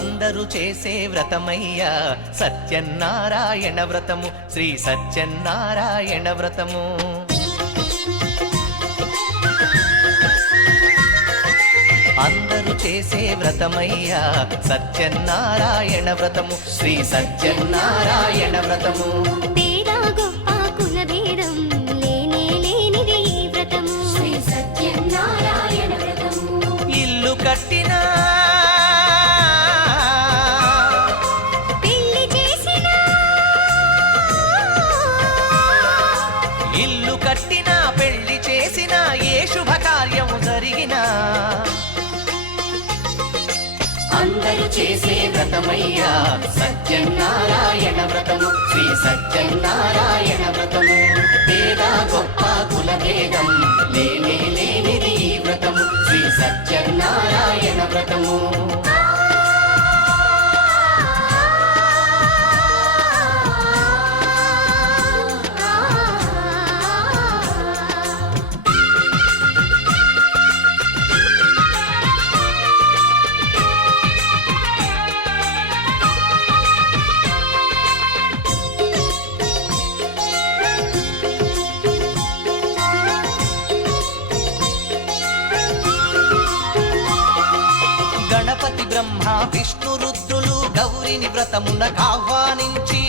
అందరూ చేసే వ్రతమయ్యా సత్యనారాయణ వ్రతము, శ్రీ సత్యనారాయణ వ్రతము. అందరూ చేసే వ్రతమయ్యా సత్యనారాయణ వ్రతము, శ్రీ సత్యనారాయణ వ్రతము. ఇల్లు కట్టినా ఇల్లు కట్టినా పెళ్లి చేసినా ఏ శుభకార్యము జరిగినా అందరూ చేసే వ్రతమయ్యా సత్యనారాయణ వ్రతము, శ్రీ సత్యనారాయణ వ్రతము. పేద గొప్ప కుల భేదం లేనే లేనిది ఈ వ్రతము, శ్రీ సత్యనారాయణ వ్రతము. గణపతి బ్రహ్మ విష్ణు రుద్రులు గౌరిని వ్రతమునకు ఆహ్వానించి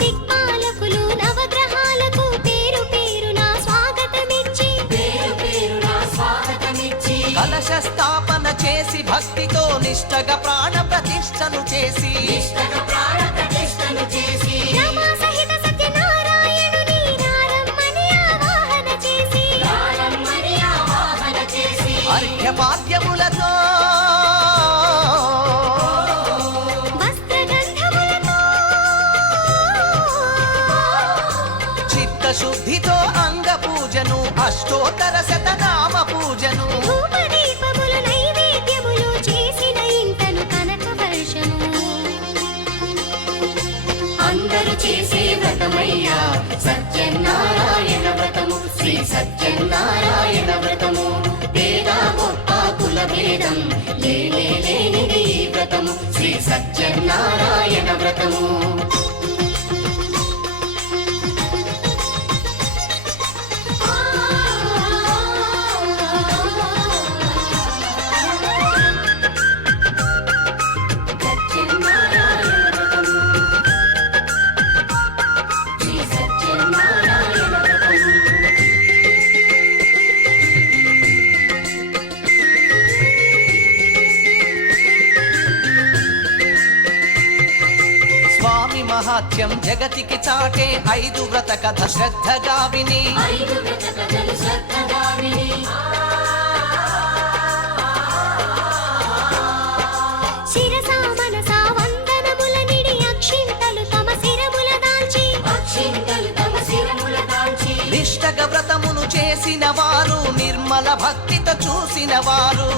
దిక్పాలకులు నవగ్రహాలకు పేరు పేరున స్వాగతమిచ్చి కలశ స్థాపన చేసి భక్తితో నిష్టగా ప్రాణ ప్రతిష్టను చేసి అర్ఘ్యపాద్యములతో చిత్తశుద్ధితో అంగ పూజను అష్టోత్తర శతనామ పూజను అందరూ చేసే వ్రతమయ్యా సత్యనారాయణ వ్రతము, శ్రీ సత్యనారాయణ వ్రతము. పేద గొప్ప కుల భేదం లేనే లేనిది ఈ వ్రతము, శ్రీ సత్యనారాయణ వ్రతము. మహాత్యం జగతికి చాటే 5 వ్రత కథ శ్రద్ధగా విని నిష్టగా వ్రతమును చేసిన వారు నిర్మల భక్తితో చూసిన వారు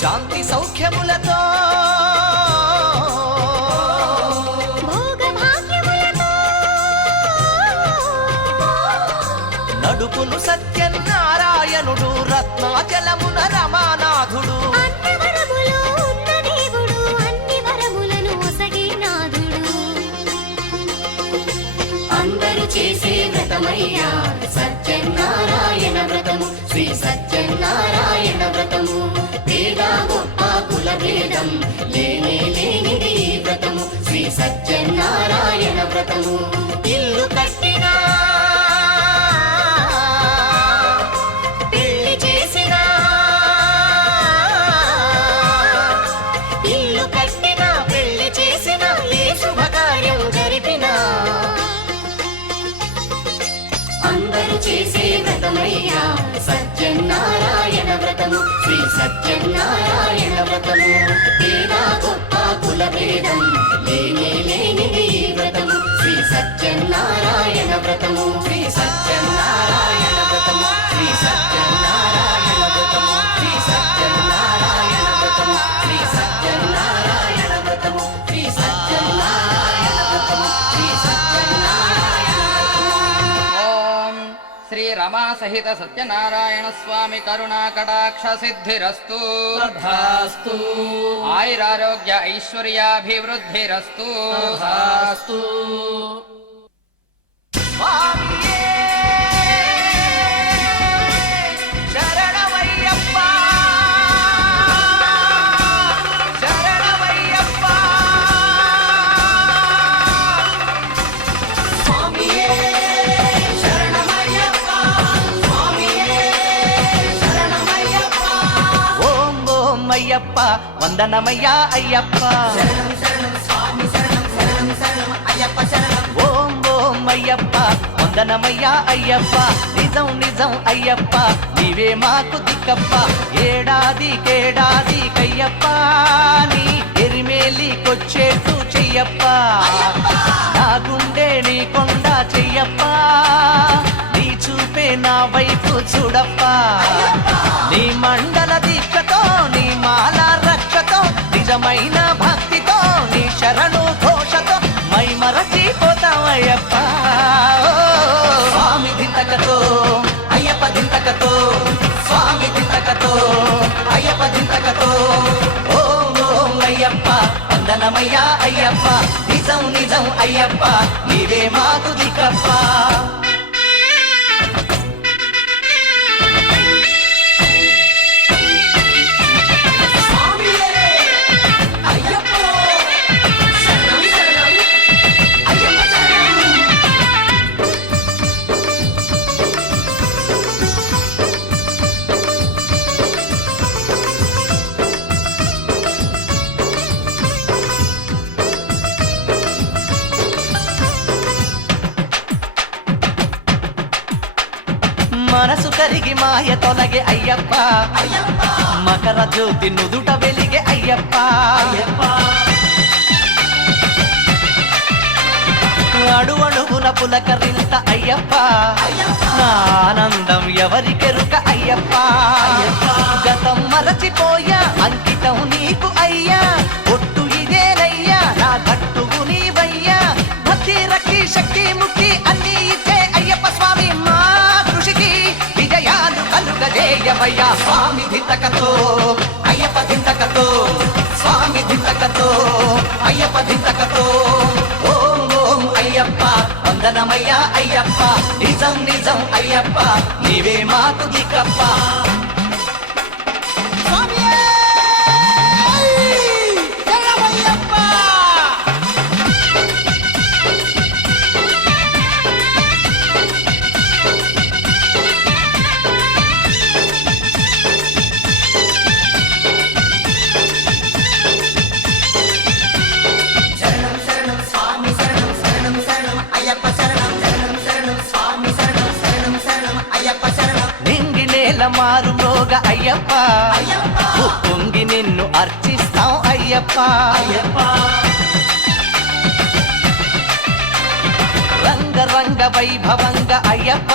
శాంతి సౌఖ్యములతో నడుపును సత్యనారాయణుడు రత్నాచలమున రమానాథుడు. అందరూ చేసే వ్రతమయ్యా సత్యనారాయణ వ్రతము, శ్రీ సత్యనారాయణ వ్రతము. పేద గొప్ప కుల భేదం లేనే లేనిది ఈ వ్రతము, శ్రీ సత్యనారాయణ వ్రతము. ఇల్లు కట్టినా పెళ్లి చేసినా ఇల్లు కట్టినా పెళ్లి చేసినా ఏ శుభకార్యం జరిపినా అందరూ చేసే వ్రతమయ్యా సత్యనారాయణ వ్రతము, శ్రీ సత్యనారాయణ వ్రతము. పేద గొప్ప కుల భేదం లేనే లేనిది ఈ వ్రతము, శ్రీ సత్యనారాయణ వ్రతము, శ్రీ సత్యనారాయణ వ్రతము, శ్రీ సత్యనారాయణ వ్రతము, శ్రీ సత్యనారాయణ వ్రతము, శ్రీ సత్యనారాయణ రమా సహిత సత్యనారాయణ స్వామి కరుణా కటాక్ష సిద్ధిరస్తు. తథాస్తు. ఆయురారోగ్య ఐశ్వర్యాభివృద్ధిరస్తు. తథాస్తు. స్వామియే శరణమయ్యప్ప, శరణమయ్యప్ప. స్వామియే శరణమయ్యప్ప, స్వామియే శరణమయ్యప్ప. ఓం ఓం అయ్యప్ప వందనమయ్యా అయ్యప్ప. శరణం శరణం స్వామి శరణం, శరణం శరణం అయ్యప్ప శరణం. ఓం ఓం అయ్యప్ప వందనమయ్యా అయ్యప్ప. నిజం నిజం అయ్యప్ప నీవే మాకు దిక్కప్ప. ఏడాది కయ్యప్ప నీ ఎరిమేలికొచ్చేట్టు చెయ్యప్ప. నా గుండె నీ కొండ చెయ్యప్ప, నీ చూపే నా వైపు చూడప్ప. నీ మండల దీక్షతో నీ మాల రక్షతో నిజమైన భక్తితో నీ శరణు ఘోషతో మై మరచిపోతామయ్యప్ప. స్వామి దింతకతో అయ్యప్ప దింతకతో, స్వామి దింతకతో అయ్యప్ప దింతకతో. ఓం ఓం అయ్యప్ప వందనమయ్యా అయ్యప్ప. నిజం నిజం అయ్యప్ప నీవే మాకు దిక్కప్ప. మనసు కరిగి మాయ తొలగే అయ్యప్ప, మకర జ్యోతి నుదుట వెలిగే అయ్యప్ప. అడువడుగున పులకరింత అయ్యప్ప, నా ఆనందం ఎవరికెరుక అయ్యప్ప. గతం మరచిపోయా అంకితం నీకు అయ్యా, ఒట్టు ఇదేనయ్యా నా గట్టువు నీవయ్యా. భక్తి రక్తి శక్తి ముక్తి అన్ని ఇచ్చే అయ్యప్ప స్వామి, మా కృషికి విజయాలు కలుగజేయవయ్యా. స్వామి దింతకతో అయ్యప్ప దింతకతో, స్వామి దింతకతో అయ్యప్ప దింతకతో. ఓం ఓం అయ్యప్ప వందనమయ్యా అయ్యప్ప. నిజం నిజం అయ్యప్ప నీవే మాకు దిక్కప్ప. మారు మ్రోగ అయ్యప్ప, పొంగి నిన్ను అర్చిస్తాం అయ్యప్ప. రంగ రంగ వైభవంగ అయ్యప్ప,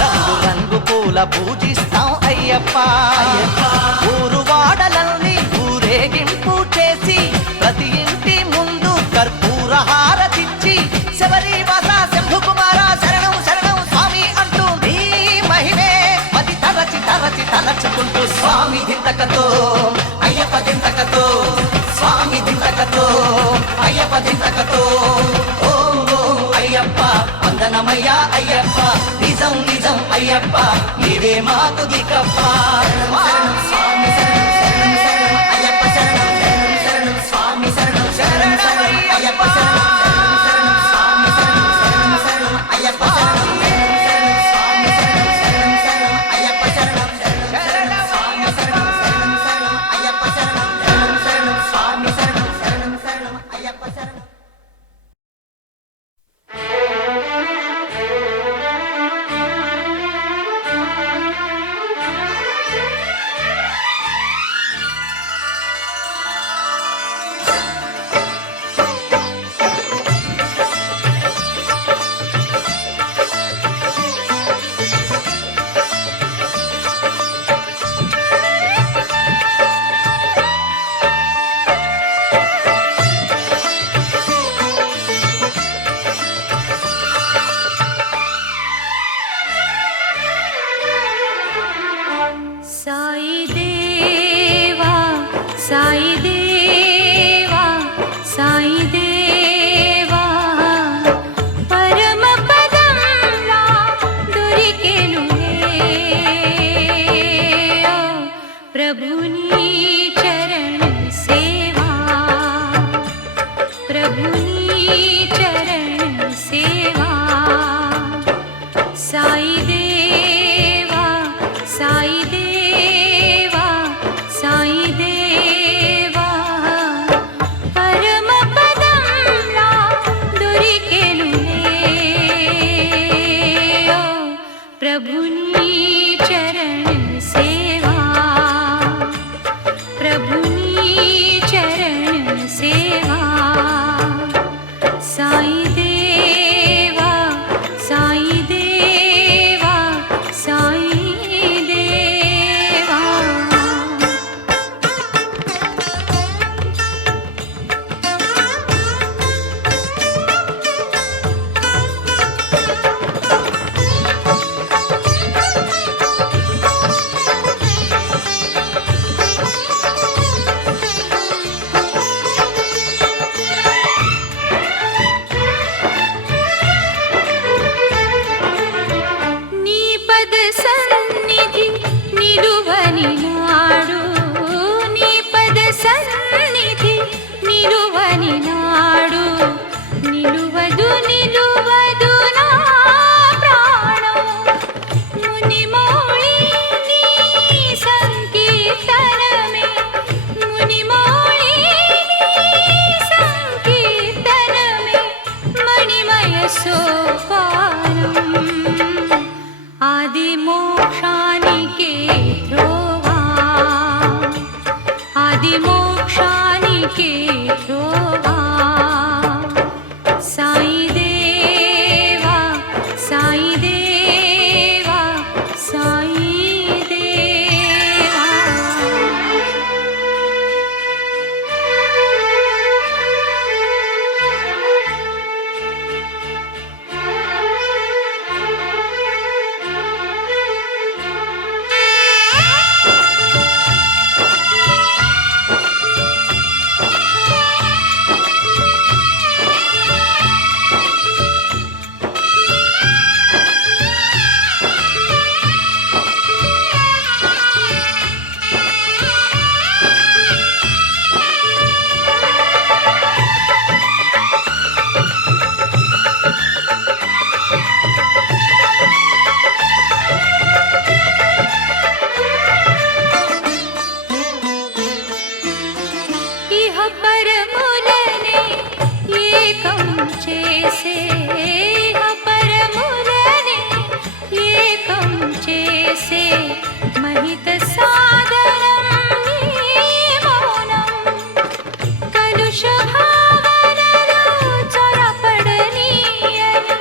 రంగు రంగు పూల పూజిస్తాం అయ్యప్ప. ఊరు వాడలన్నీ ఊరేగింపు చేసి ప్రతి ఇంటి ముందు కర్పూర హారతిచ్చి శబరి వాస శంభు కుమార శరణం శరణం స్వామి అంటూ నీ మహిమే తలచుకుంటూ. స్వామి దింతకతో అయ్యప్ప దింతకతో, స్వామి దింతకతో అయ్యప్ప దింతకతో. ఓం ఓం అయ్యప్ప వందనమయ్యా అయ్యప్ప. నిజం నిజం అయ్యప్ప నీవే మాకు దిక్కప్ప. స్వామి శరణం శరణం శరణం అయ్యప్ప శరణం, శరణం శరణం స్వామి శరణం, శరణం శరణం అయ్యప్ప శరణం, శరణం శరణం స్వామి శరణం, శరణం శరణం అయ్యప్ప శరణం. సోపానం ఆది మోక్షానికే ధ్రువా ఆది మోక్షానికే ధ్రువా సాయి దేవా సాయి దేవా సాయి దేవా ఇహ పరములనే ఏకం చేసే ఇహ పరములనే ఏకం చేసే మహిత సాధనం నీ మౌనం కలుష భావనలు చొరపడనీయని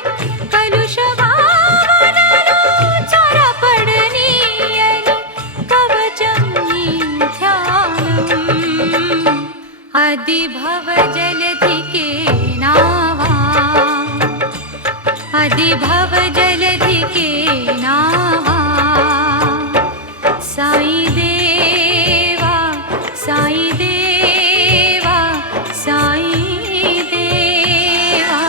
కలుష భావనలు చొరపడనీయని కవచం నీ ధ్యానం అది భవ జలధికే నావా అది భవ జలధికే నావా సాయి దేవా సాయి దేవా సాయి దేవా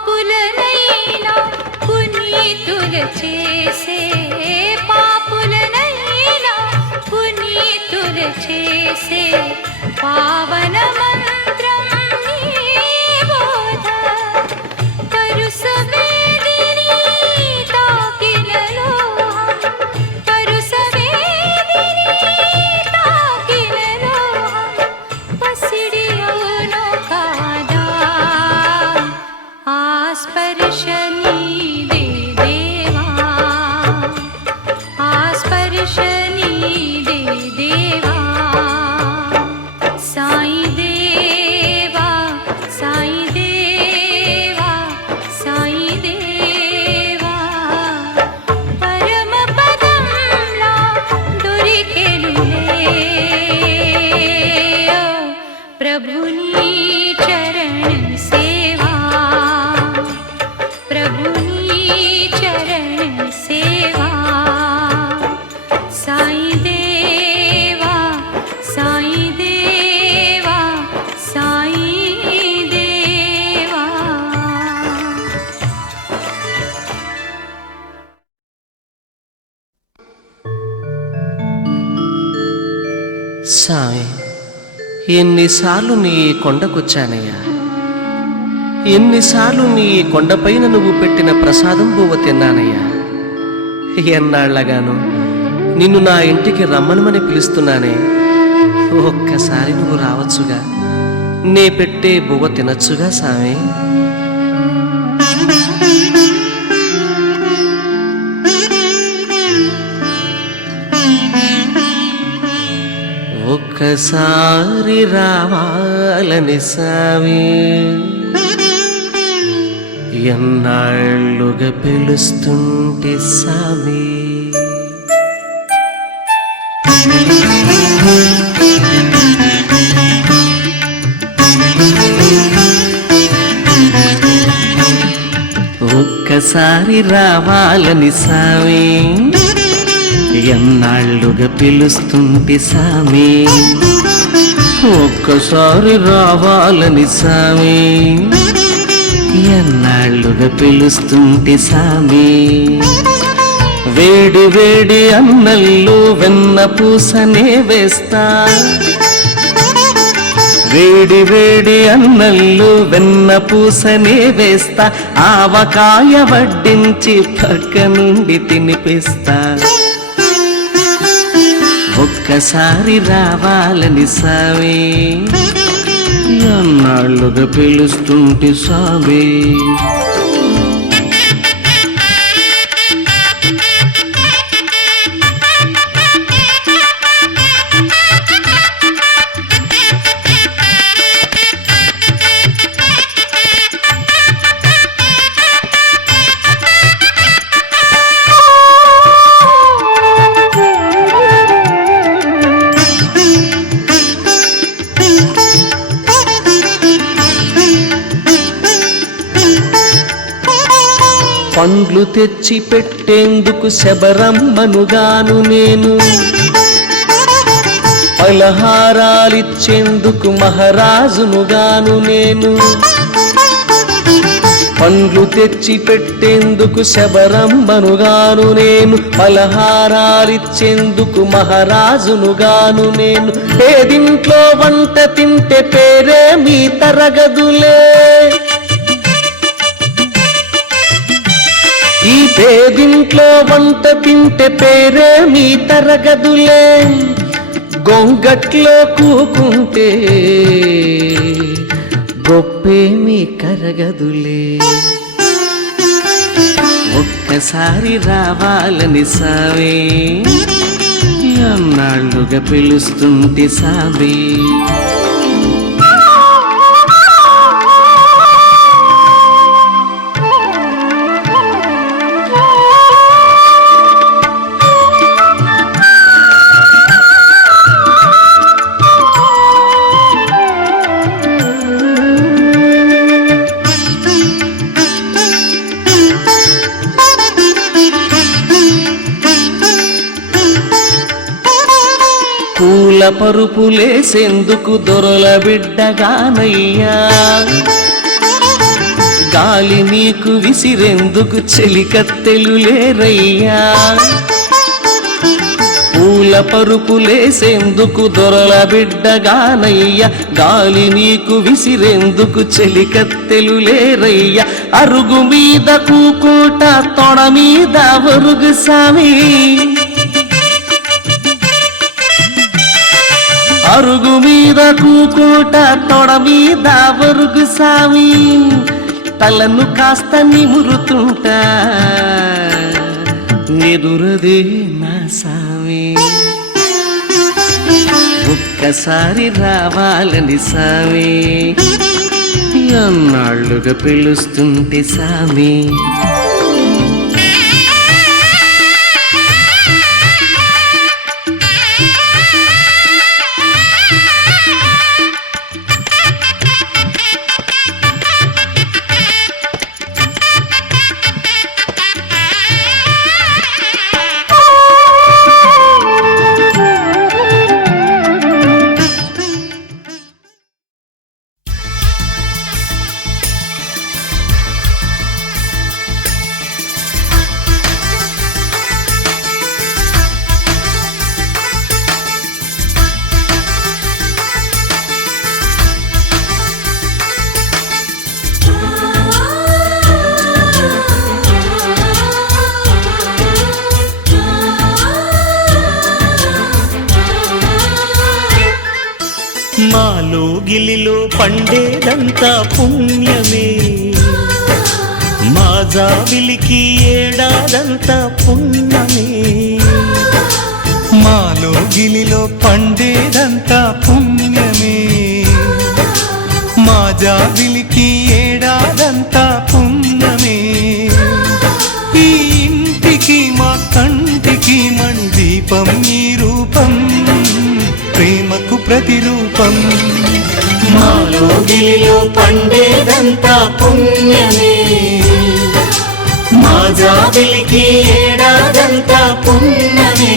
పాపులనైనా పునీతుల చేసే పాపులనైనా పునీతుల చేసే పావన మంత్రం నీ బోధ పరుసవేదిని తాకిన లోహం పరుసవేదిని తాకిన లోహం పసిడి అవును కాదా ఆ స్పర్శ నీదే దేవా ఆ స్పర్శ నీదే దేవా సాయి దేవా సాయి దేవా సాయి దేవా పరమ పదంలా దొరికెనులే ప్రభుని చరణ సేవా ప్రభుని చరణ సేవా సాయి దేవా సాయి దేవా సాయి దేవా స్వామి, ఎన్నిసార్లు నీ కొండకొచ్చానయ్యా, ఎన్నిసార్లు నీ కొండపైన నువ్వు పెట్టిన ప్రసాదం బువ్వ తిన్నానయ్యా. ఎన్నాళ్లగాను నిన్ను నా ఇంటికి రమ్మనమని పిలుస్తున్నానే, ఒక్కసారి నువ్వు రావచ్చుగా, నే పెట్టే బువ్వ తినచ్చుగా స్వామి. ఒక్కసారి రావాలని స్వామి, ఎన్నాళ్ళుగా పిలుస్తుంటే స్వామి. ఒక్కసారి రావాలని స్వామి, ఎన్నాళ్ళుగా పిలుస్తుంటే స్వామి. ఒక్కసారి రావాలని స్వామి, ఎన్నాళ్ళుగా పిలుస్తుంటే స్వామి. వేడి వేడి అన్నల్లో వెన్న పూసనే వేస్తా, వేడి వేడి అన్నల్లో వెన్న పూసనే వేస్తా, ఆవకాయ వడ్డించి పక్క నుండి తినిపిస్తా. ఒక్కసారి రావాలని సామి, అన్నాళ్ళుగా పిలుస్తుంటే సామి. పండ్లు తెచ్చి పెట్టేందుకు శబరమ్మనుగాను నేను, పలహారాలిచ్చేందుకు మహారాజునుగాను నేను. పండ్లు తెచ్చి పెట్టేందుకు శబరమ్మనుగాను నేను, పలహారాలిచ్చేందుకు మహారాజునుగాను నేను. పేదింట్లో వంట తింటే పేరే మీ తరగదులే, ఈ పేదింట్లో వంట తింటే పేరే మీ తరగదులే. గొంగట్లో కూకుంటే గొప్పే మీ కరగదులే. ఒక్కసారి రావాలని సామి, అన్నాళ్ళుగా పిలుస్తుంటే సామి. పూల పరుపులేసేందుకు దొరల బిడ్డగానయ్యా, గాలి నీకు విసిరేందుకు చెలికత్తెలు లేరయ్యా. పూల పరుపులేసేందుకు దొరల బిడ్డగానయ్యా, గాలి నీకు విసిరేందుకు చెలికత్తెలు లేరయ్యా. అరుగు మీద కూకోట తొడ మీద వరుగు సామి, అరుగు మీద కూకోట తొడ మీద వరుగు సామి. తలను కాస్త నిమురుతుంటా ఎదురదే నా సామి. ఒక్కసారి రావాలని సామి, అన్నాళ్ళుగా పిలుస్తుంటే సామి. మాలో గిలిలో పండేదంతా పుణ్యమే, మా జాబిలికి ఏడాదంతా పుణ్యమే. మాలో గిలిలో పండేదంతా పుణ్యమే, మా జాబిలికి ఏడాదంతా పుణ్యమే. ఈ ఇంటికి మా కంటికి మణి దీపం ఈ రూపం, ప్రేమకు ప్రతిరూపం. మాలో గిలిలో పండేదంతా పుణ్యమే, మా జాబిలికి ఏడాదంతా పుణ్యమే.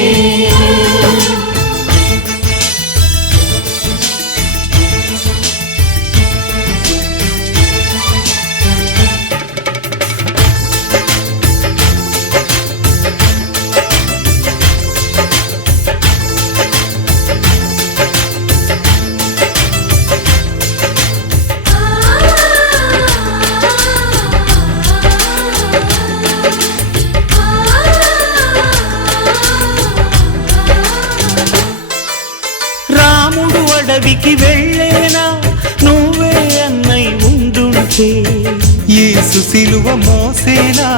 అడవికి వెళ్ళేనా నువ్వే అన్నై ఉండుంటే యేసు సిలువ మోసేనా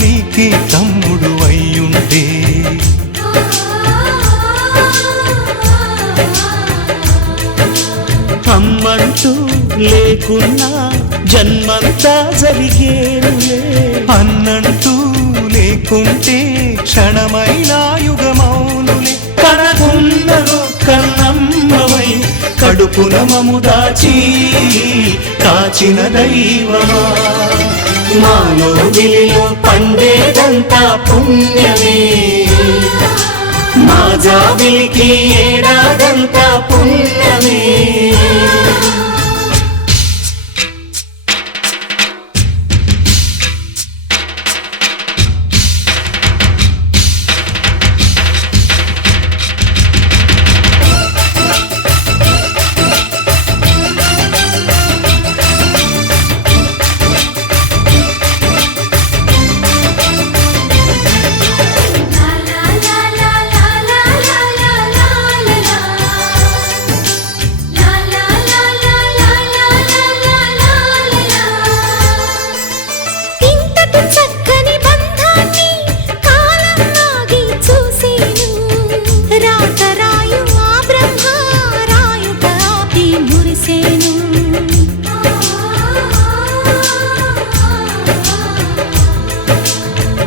నీకే తమ్ముడు అయ్యుంటే అమ్మంటూ లేకున్నా జన్మంతా జరిగేనులే అన్నంటూ లేకుంటే క్షణమైన యుగమౌనులే కనకున్నదో కన్నమ్మవై కడుపున మము దాచి కాచిన దైవమా మాలో గిలిలో పండేదంతా పుణ్యమే మా జాబిలికి ఏడాదంతా పుణ్యమే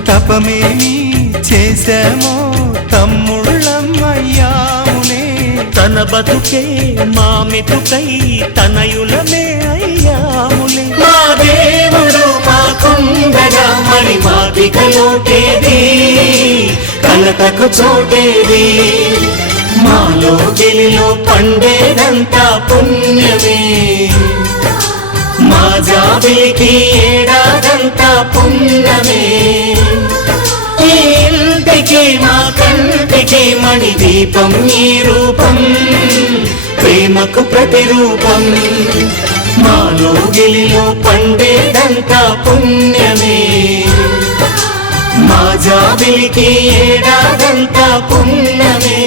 తపమేమి చేశామో తమ్ముళ్ళమ్మయ్యామునే తన బతుకే మా మెతుకై తనయులమే అయ్యాములే మా దేవుడు మాకుండగా మరి మాదికలోటేది కలతకు చోటేది మాలో గిలిలో పండేదంతా పుణ్యమే మా జాబిలికి ఏడాదంతా పుణ్యమే ఈ ఇంటికి మా కంటికి మణి దీపం ఈ రూపం ప్రేమకు ప్రతిరూపం మాలో గిలిలో పండేదంతా పుణ్యమే మా జాబిలికి ఏడాదంతా పుణ్యమే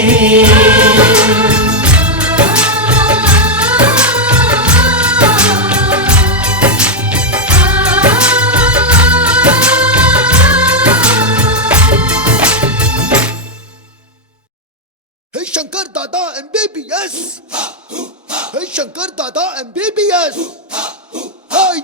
शंकर दादा MBBS hey शंकर दादा MBBS hey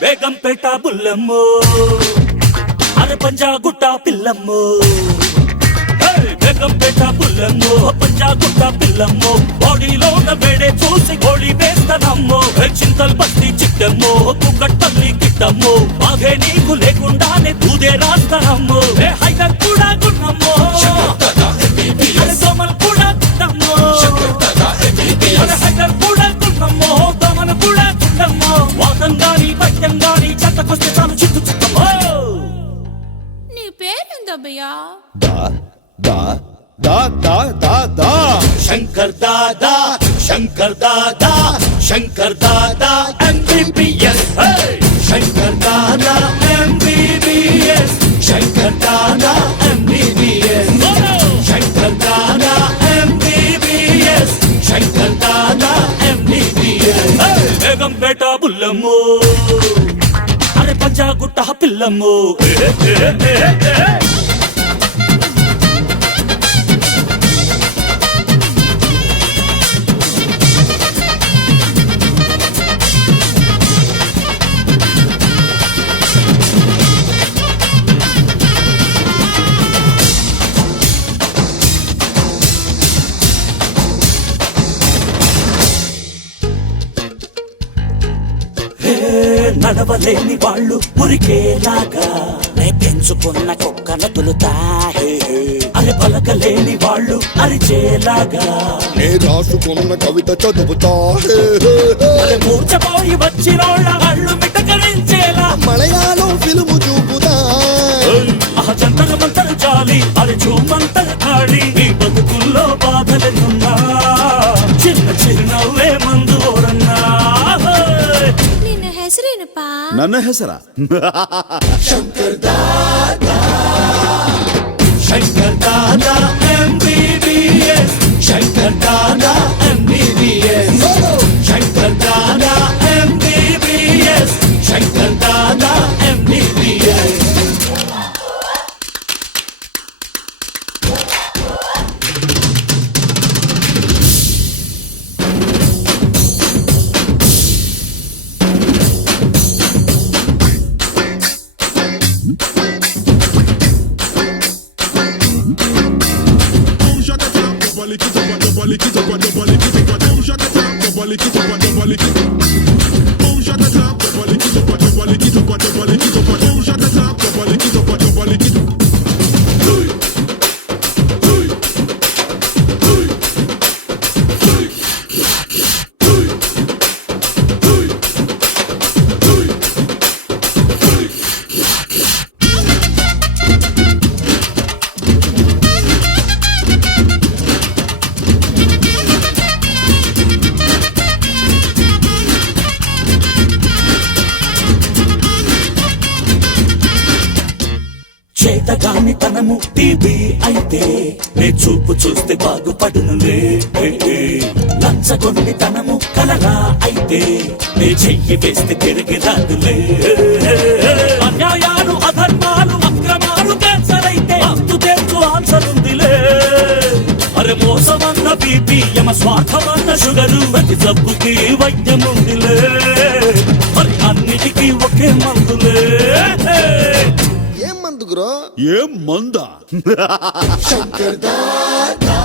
బేగంపేట బుల్లమ్మో అర పంజాగుట్ట పిల్లమ్మో బేగంపేట బుల్లమ్మో పంజాగుట్ట పిల్లమ్మో బాడీలో ఉన్న వేడే చూసి గోళీ వేస్తానమ్మో చింతల్ బస్తి చిట్టమ్మో కుక్కట్టల్లి కిట్టమ్మో బాగే నీకు లేకుండానే దూదే రాస్తానమ్మో హైదర్ కూడా గున్నమ్మో దోమలు కూడా గున్నమ్మో హైదర్ కూడా గున్నమ్మో దోమలు కూడా గున్నమ్మో వాతంగాని పట్యంగాని చెత్తకొస్తే చాలు చిత్తు చిత్తమ్మో నీ పేరేందబ్బయ్యా? Shankar Dada Shankar Dada Shankar Dada MBBS Shankar Dada MBBS Shankar Dada MBBS Shankar Dada MBBS Shankar Dada MBBS Begumpet బుల్లమ్మో అరే పంజాగుట్ట పిల్లమ్మో నడవలేని వాళ్ళు ఉరికేలాగా నే పెంచుకున్న కుక్కను తులుతా అరే పలకలేని వాళ్ళు అరిచేలాగా నే రాసుకున్న కవిత చదువుతా అరే మూర్చపోయి వచ్చినోళ్ళ అళ్ళు మిటకరించేలా మలయాళం ఫిల్ము చూపుతా జంతర మంతర చాలి అరే చూమంతర ఖాళీ ఈ బతుకుల్లో బాధలెన్నున్నా చిన్న చిరునవ్వే మందు ఓరన్నా ನಿನ್ನ ಹೆಸರೇನಪ್ಪ? ನನ್ನ ಹೆಸರ Shankar Dada MBBS Shankar Dada MBBS Shankar Dada MBBS Shankar Dada MBBS చేతగాని తనము టీబీ అయితే నే చూపు చూస్తే బాగుపడునులే లంచగొండి తనము కలరా అయితే నే చెయ్యి వేస్తే తిరిగి రాదులే అన్యాయాలు అధర్మాలు అక్రమాలు క్యాన్సర్ అయితే అంతు తెలుసు ఆన్సర్ ఉందిలే అరే మోసమన్న బీపీ యమ స్వార్థమన్న షుగరు ప్రతి జబ్బుకి వైద్యం ఉందిలే మరి అన్నిటికీ ఒకే మందులే ఏం మందు గురో ఏం మందా శంకర్ దాదా